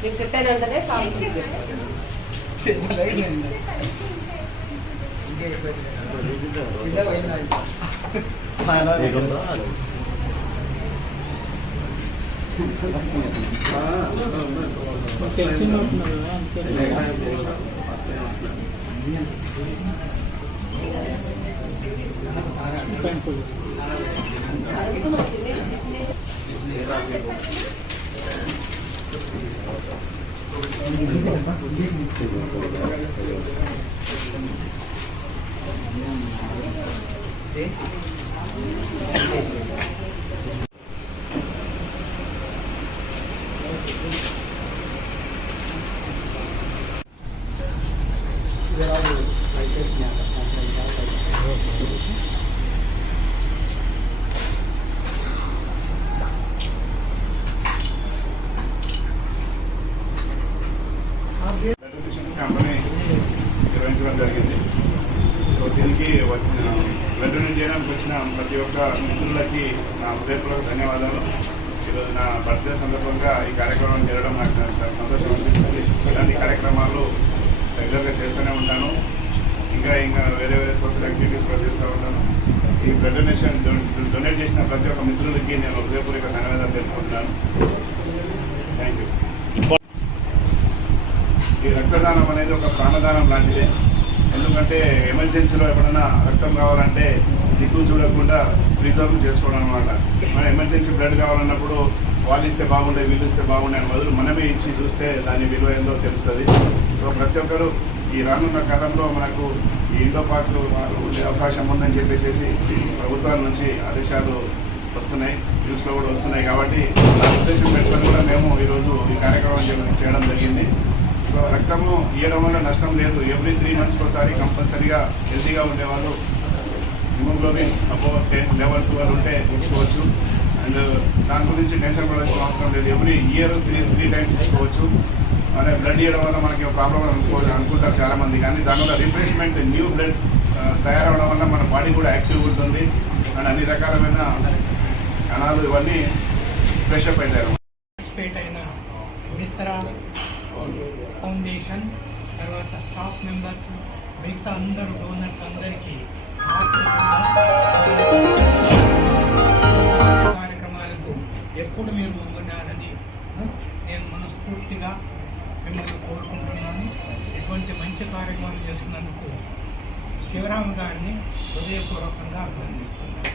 మీరు set అయినంటనే company నిర్వహించడం జరిగింది. సో దీనికి బ్లడ్ డొనేట్ చేయడానికి వచ్చిన ప్రతి ఒక్క మిత్రులకి నా హృదయపూర్వక ధన్యవాదాలు. ఈరోజు నా బర్త్డే సందర్భంగా ఈ కార్యక్రమం జరగడం నాకు చాలా సంతోషం అనిపిస్తుంది. ఇలాంటి కార్యక్రమాలు రెగ్యులర్గా చేస్తూనే ఉంటాను. ఇంకా వేరే సోషల్ యాక్టివిటీస్ కూడా చేస్తూ ఉంటాను. ఈ బ్లడ్ డొనేట్ చేసిన ప్రతి ఒక్క మిత్రులకి నేను హృదయపూర్వక ధన్యవాదాలు తెలుపుకుంటున్నాను. Thank you. ఈ రక్తదానం అనేది ఒక ప్రాణదానం లాంటిదే. ఎందుకంటే ఎమర్జెన్సీలో ఎప్పుడైనా రక్తం కావాలంటే దిక్కు చూడకుండా రిజర్వ్ చేసుకోవడం అనమాట. మన ఎమర్జెన్సీ బ్లడ్ కావాలన్నప్పుడు వాళ్ళు ఇస్తే బాగుండే వీళ్ళు ఇస్తే బాగుండే అని బదులు మనమే ఇచ్చి చూస్తే దాని విలువ ఏందో తెలుస్తుంది. సో ప్రతి ఒక్కరు ఈ రానున్న కాలంలో మనకు ఈ ఇండో పార్కులు ఉండే అవకాశం ఉందని చెప్పేసి ప్రభుత్వాల నుంచి ఆదేశాలు వస్తున్నాయి, న్యూస్లో కూడా వస్తున్నాయి. కాబట్టి ఆ ఉద్దేశం పెట్టుకొని కూడా మేము ఈరోజు ఈ కార్యక్రమం చేయడం జరిగింది. సో రక్తము ఇవ్వడం వల్ల నష్టం లేదు. ఎవ్రీ 3 months ఒకసారి కంపల్సరీగా హెల్తీగా ఉండేవాళ్ళు హిమోగ్లోబిన్ అబోవ్ 10 level 12 ఉంటే ఇచ్చుకోవచ్చు. అండ్ దాని గురించి టెన్షన్ పడాల్సిన అవసరం లేదు. ఎవ్రీ ఇయర్ 3 times ఇచ్చుకోవచ్చు. అనే బ్లడ్ ఇవ్వడం వల్ల మనకి ప్రాబ్లం అనుకుంటారు చాలా మంది. కానీ దానివల్ల రిఫ్రెష్మెంట్ న్యూ బ్లడ్ తయారవడం వల్ల మన బాడీ కూడా యాక్టివ్ ఉంటుంది. అండ్ అన్ని రకాలమైన కణాలు ఇవన్నీ ఫ్రెషప్ అవుతారు. ఫౌండేషన్ తర్వాత స్టాఫ్ మెంబర్స్ మిగతా అందరూ డోనర్స్ అందరికీ కార్యక్రమాలకు ఎప్పుడు మీరు ముందుండాలని నేను మనస్ఫూర్తిగా మిమ్మల్ని కోరుకుంటున్నాను. ఇటువంటి మంచి కార్యక్రమాలు చేస్తున్నందుకు శివరామ్ గారిని హృదయపూర్వకంగా అభినందిస్తున్నాను.